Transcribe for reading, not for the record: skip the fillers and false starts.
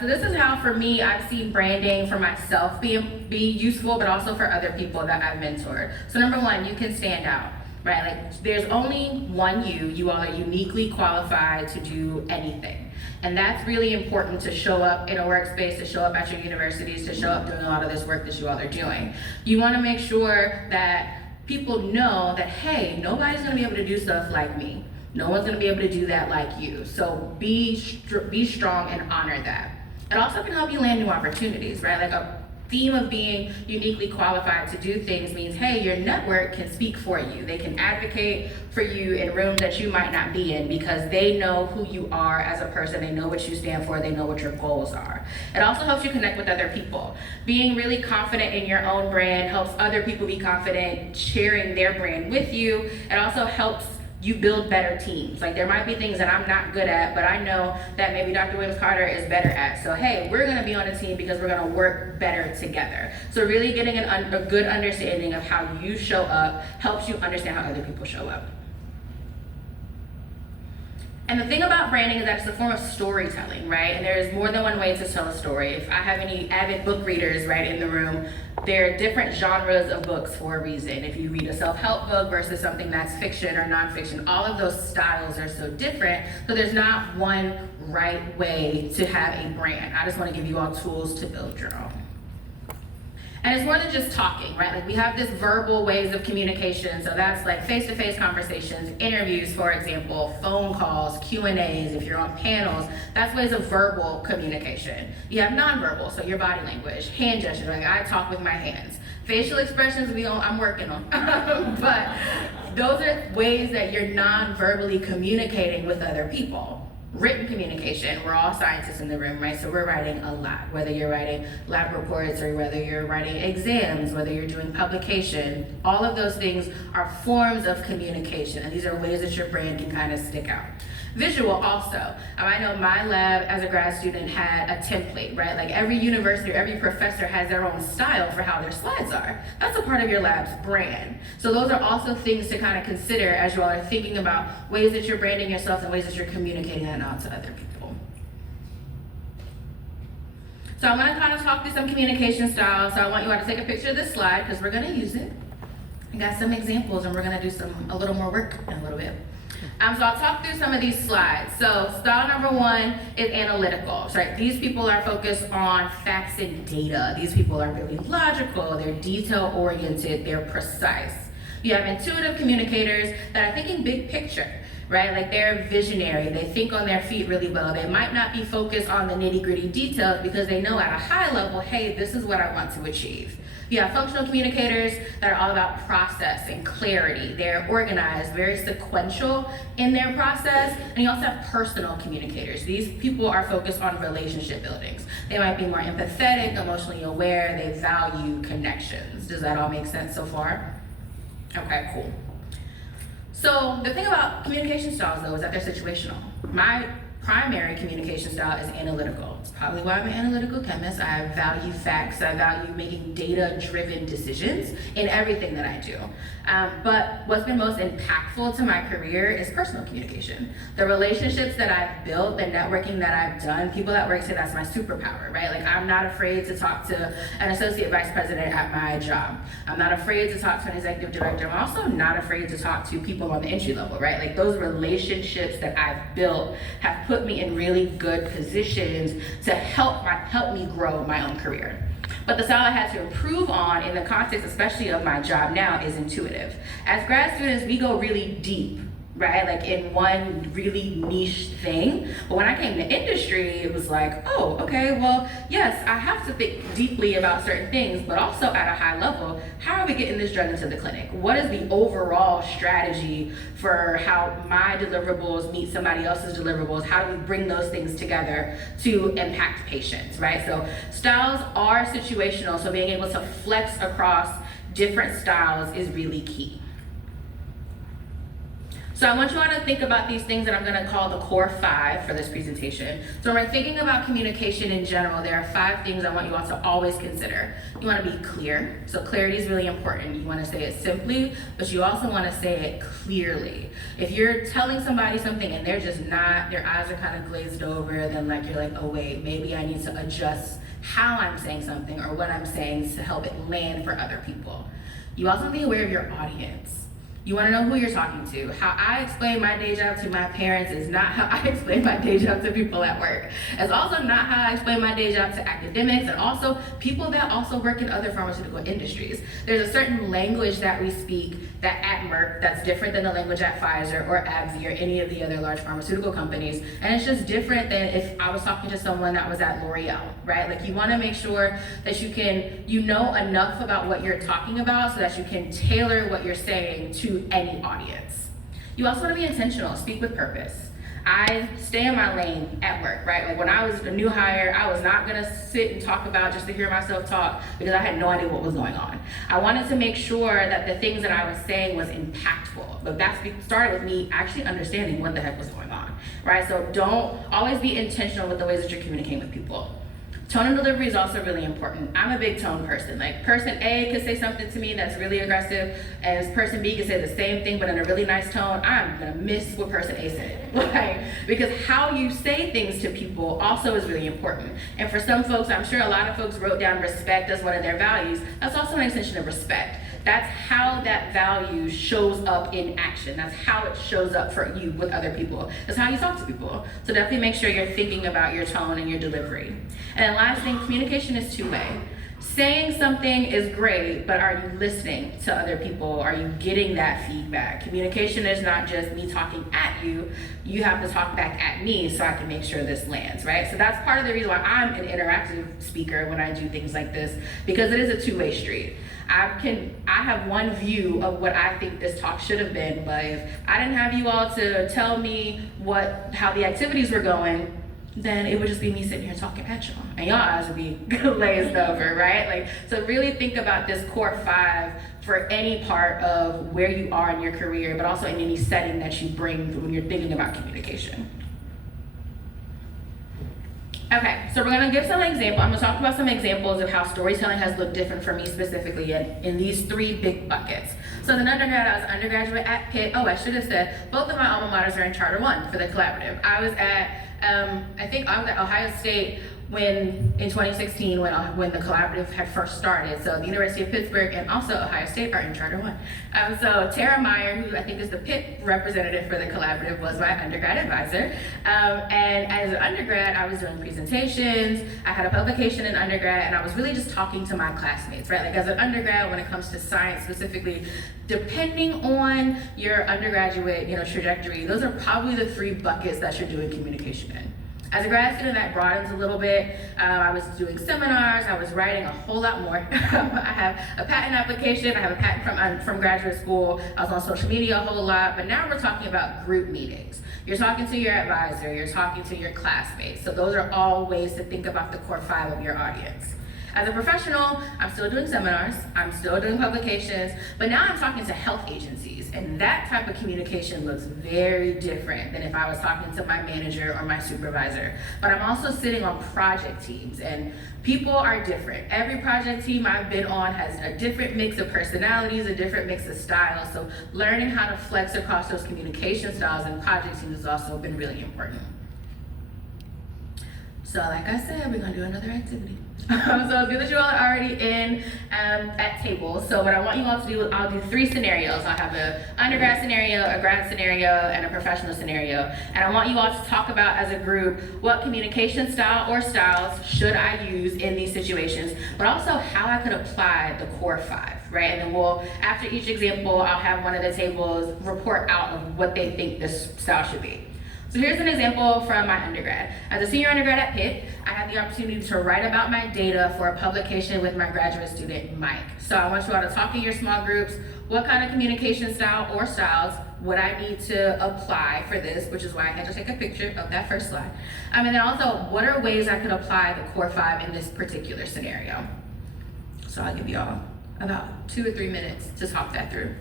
So this is how, for me, I've seen branding for myself be useful, but also for other people that I've mentored. So number one, you can stand out, right? Like, there's only one you. You all are uniquely qualified to do anything. And that's really important to show up in a workspace, to show up at your universities, to show up doing a lot of this work that you all are doing. You want to make sure that people know that, hey, nobody's going to be able to do stuff like me. No one's going to be able to do that like you. So be strong and honor that. It also can help you land new opportunities, right? Like, a theme of being uniquely qualified to do things means, hey, your network can speak for you. They can advocate for you in rooms that you might not be in because they know who you are as a person. They know what you stand for. They know what your goals are. It also helps you connect with other people. Being really confident in your own brand helps other people be confident sharing their brand with you. It also helps you build better teams. Like, there might be things that I'm not good at, but I know that maybe Dr. Williams-Carter is better at. So hey, we're gonna be on a team because we're gonna work better together. So really getting a good understanding of how you show up helps you understand how other people show up. And the thing about branding is that it's a form of storytelling, right? And there's more than one way to tell a story. If I have any avid book readers, right, in the room, there are different genres of books for a reason. If you read a self-help book versus something that's fiction or nonfiction, all of those styles are so different. So there's not one right way to have a brand. I just want to give you all tools to build your own. And it's more than just talking, right? Like, we have this verbal ways of communication. So that's like face-to-face conversations, interviews, for example, phone calls, Q&As, if you're on panels, that's ways of verbal communication. You have nonverbal, so your body language, hand gestures, like I talk with my hands. Facial expressions, I'm working on. But those are ways that you're non-verbally communicating with other people. Written communication, we're all scientists in the room, right? So we're writing a lot, whether you're writing lab reports or whether you're writing exams, whether you're doing publication, all of those things are forms of communication, and these are ways that your brand can kind of stick out. Visual also. I know my lab as a grad student had a template, right? Like, every university or every professor has their own style for how their slides are. That's a part of your lab's brand. So those are also things to kind of consider as you all are thinking about ways that you're branding yourself and ways that you're communicating that out to other people. So I'm going to kind of talk through some communication styles. So I want you all to take a picture of this slide because we're going to use it. I got some examples and we're going to do a little more work in a little bit. So I'll talk through some of these slides. So style number one is analytical. So, right, these people are focused on facts and data. These people are really logical, they're detail oriented, they're precise. You have intuitive communicators that are thinking big picture, right? Like, they're visionary, they think on their feet really well. They might not be focused on the nitty gritty details because they know at a high level, hey, this is what I want to achieve. You have functional communicators that are all about process and clarity. They're organized, very sequential in their process. And you also have personal communicators. These people are focused on relationship buildings. They might be more empathetic, emotionally aware, they value connections. Does that all make sense so far? Okay, cool. So the thing about communication styles, though, is that they're situational. My primary communication style is analytical. It's probably why I'm an analytical chemist. I value facts. I value making data-driven decisions in everything that I do. But what's been most impactful to my career is personal communication. The relationships that I've built, the networking that I've done, people that work say that's my superpower, right? Like, I'm not afraid to talk to an associate vice president at my job. I'm not afraid to talk to an executive director. I'm also not afraid to talk to people on the entry level, right? Like, those relationships that I've built have put me in really good positions to help me grow my own career. But the style I had to improve on in the context, especially of my job now, is intuitive. As grad students, we go really deep, right? Like, in one really niche thing. But when I came to industry, it was like, oh, okay, well, yes, I have to think deeply about certain things, but also at a high level, how are we getting this drug into the clinic? What is the overall strategy for how my deliverables meet somebody else's deliverables? How do we bring those things together to impact patients, right? So styles are situational, so being able to flex across different styles is really key. So I want you all to think about these things that I'm gonna call the core 5 for this presentation. So when we're thinking about communication in general, there are 5 things I want you all to always consider. You wanna be clear. So clarity is really important. You wanna say it simply, but you also wanna say it clearly. If you're telling somebody something and they're just not, their eyes are kind of glazed over, then like you're like, oh wait, maybe I need to adjust how I'm saying something or what I'm saying to help it land for other people. You also want to be aware of your audience. You want to know who you're talking to. How I explain my day job to my parents is not how I explain my day job to people at work. It's also not how I explain my day job to academics and also people that also work in other pharmaceutical industries. There's a certain language that we speak that at Merck that's different than the language at Pfizer or AbbVie or any of the other large pharmaceutical companies. And it's just different than if I was talking to someone that was at L'Oreal, right? Like you want to make sure that you know enough about what you're talking about so that you can tailor what you're saying to any audience. You also want to be intentional, speak with purpose. I stay in my lane at work, right? Like when I was a new hire, I was not gonna sit and talk about just to hear myself talk because I had no idea what was going on. I wanted to make sure that the things that I was saying was impactful, but that started with me actually understanding what the heck was going on, right? So don't always be intentional with the ways that you're communicating with people. Tone and delivery is also really important. I'm a big tone person. Like person A could say something to me that's really aggressive, and person B could say the same thing but in a really nice tone. I'm gonna miss what person A said, right? Because how you say things to people also is really important. And for some folks, I'm sure a lot of folks wrote down respect as one of their values. That's also an extension of respect. That's how that value shows up in action. That's how it shows up for you with other people. That's how you talk to people. So definitely make sure you're thinking about your tone and your delivery. And then last thing, communication is two-way. Saying something is great, but are you listening to other people? Are you getting that feedback? Communication is not just me talking at you. You have to talk back at me so I can make sure this lands, right? So that's part of the reason why I'm an interactive speaker when I do things like this, because it is a two-way street. I have one view of what I think this talk should have been, but if I didn't have you all to tell me how the activities were going, then it would just be me sitting here talking at y'all, and y'all eyes would be glazed over, right? Like, so really think about this core 5 for any part of where you are in your career, but also in any setting that you bring when you're thinking about communication. Okay, so we're gonna give some examples. I'm gonna talk about some examples of how storytelling has looked different for me specifically in these 3 big buckets. So as an undergrad, I was an undergraduate at Pitt. Oh, I should have said, both of my alma maters are in Charter 1 for the collaborative. I was at Ohio State in 2016 when the collaborative had first started. So the University of Pittsburgh and also Ohio State are in Charter 1. So Tara Meyer, who I think is the Pitt representative for the collaborative, was my undergrad advisor. And as an undergrad, I was doing presentations, I had a publication in undergrad, and I was really just talking to my classmates, right? Like as an undergrad, when it comes to science specifically, depending on your undergraduate trajectory, those are probably the 3 buckets that you're doing communication in. As a grad student, that broadens a little bit. I was doing seminars, I was writing a whole lot more. I have a patent application, I have a patent from graduate school, I was on social media a whole lot, but now we're talking about group meetings. You're talking to your advisor, you're talking to your classmates. So those are all ways to think about the core 5 of your audience. As a professional, I'm still doing seminars, I'm still doing publications, but now I'm talking to health agencies, and that type of communication looks very different than if I was talking to my manager or my supervisor. But I'm also sitting on project teams, and people are different. Every project team I've been on has a different mix of personalities, a different mix of styles, so learning how to flex across those communication styles and project teams has also been really important. So like I said, we're gonna do another activity. So it's good that you all are already in at tables. So what I want you all to do, I'll do 3 scenarios. I'll have an undergrad scenario, a grad scenario, and a professional scenario. And I want you all to talk about as a group what communication style or styles should I use in these situations, but also how I could apply the core 5, right? And then after each example, I'll have one of the tables report out of what they think this style should be. So here's an example from my undergrad. As a senior undergrad at Pitt, I had the opportunity to write about my data for a publication with my graduate student, Mike. So I want you all to talk in your small groups, what kind of communication style or styles would I need to apply for this, which is why I had to take a picture of that first slide. And then also, what are ways I could apply the core 5 in this particular scenario? So I'll give you all about 2 or 3 minutes to talk that through.